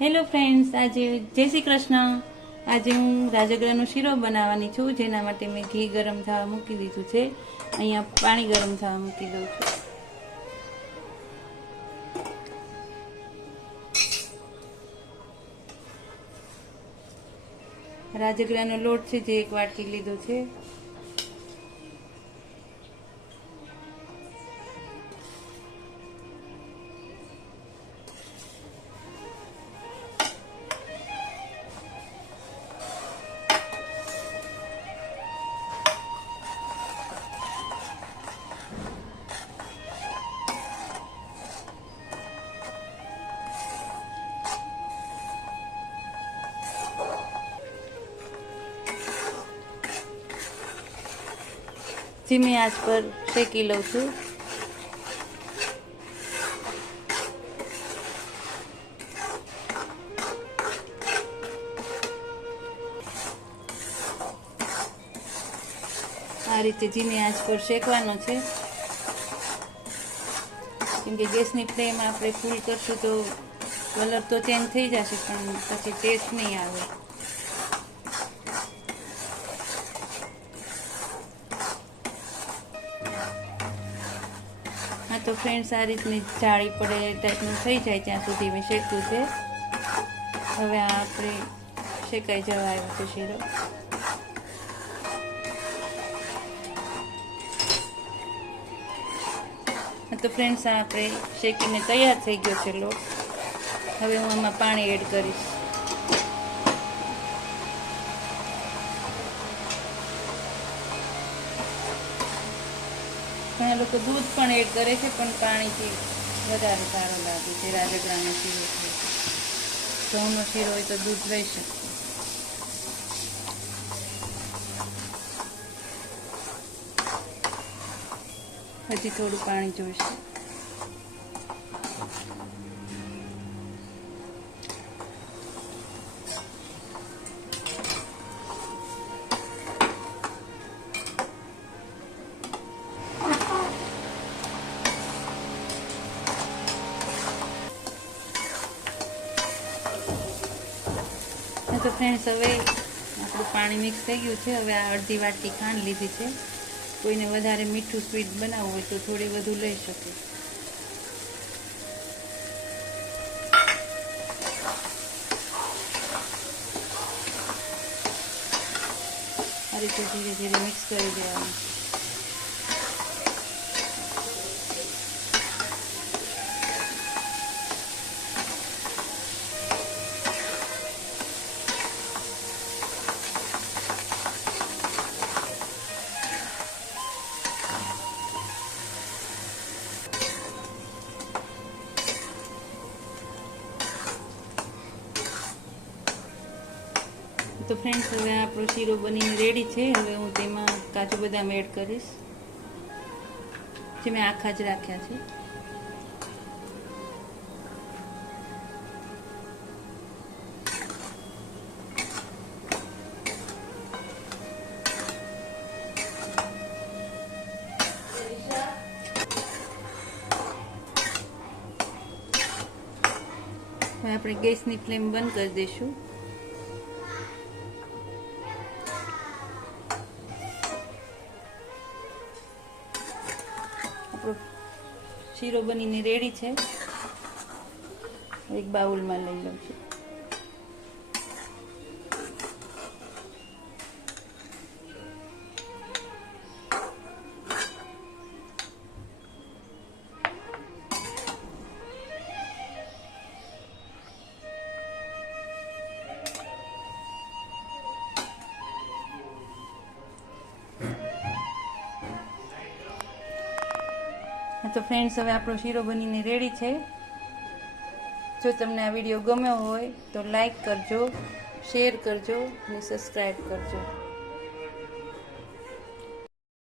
Hello friends, આજે જય શ્રી કૃષ્ણ. આજે હું રાજગરાનો શીરો બનાવવાની છું, જેના માટે મેં ઘી ગરમ થવા મૂકી દીધું છે. અહીંયા પાણી ગરમ થવા મૂકી દઉં છું. રાજગરાનો લોટ છે જે એક વાટકી લીધો છે. ધીમી આંચ પર શેકી લઉં છું. આ રીતે ધીમી આંચ પર શેકવાનો છે, કેમ કે ગેસની ફ્લેમ આપણે ફૂલ કરશું તો કલર તો ચેન્જ થઈ જશે, પણ પછી ટેસ્ટ નહીં આવે. હા તો ફ્રેન્ડ્સ, આ રીતની જાળી પડે એ ટાઈપનું થઈ જાય ત્યાં સુધી મેં શેકવું છે. હવે આ આપણે શેકાઈ જવા આવ્યો છે શીરો. તો ફ્રેન્ડ્સ, આ આપણે શેકીને તૈયાર થઈ ગયો છે લોટ. હવે હું આમાં પાણી એડ કરીશ. ઘણા લોકો દૂધ પણ એડ કરે છે, પણ પાણીથી વધારે સારો લાગે છે. રાજગરાનો શીરો છે, ઘઉંનો શીરો હોય તો દૂધ લઈ શકે. હજી થોડું પાણી જોઈશે. તો ફ્રેન્ડ્સ, હવે આપણું પાણી મિક્સ થઈ ગયું છે. હવે આ અડધી વાટકી ખાંડ લીધી છે. કોઈને વધારે મીઠું સ્વીટ બનાવવું હોય તો થોડી વધુ લઈ શકે. આ રીતે ધીરે ધીરે મિક્સ કરી દેવાનું. તો ફ્રેન્ડ્સ, હવે આપણો શીરો બનીને રેડી છે. હવે હું તેમાં કાજુ બદામ એડ કરીશ, જે મેં આખા જ રાખ્યા છે. હવે આપણે ગેસની ફ્લેમ બંધ કરી દઈશું. શીરો બનીને રેડી છે. એક બાઉલમાં લઈ લઉં છું. તો ફ્રેન્ડ્સ, હવે આપણો શીરો બનીને રેડી છે. જો તમને આ વિડીયો ગમ્યો હોય તો લાઈક કરજો, શેર કરજો અને સબસ્ક્રાઈબ કરજો.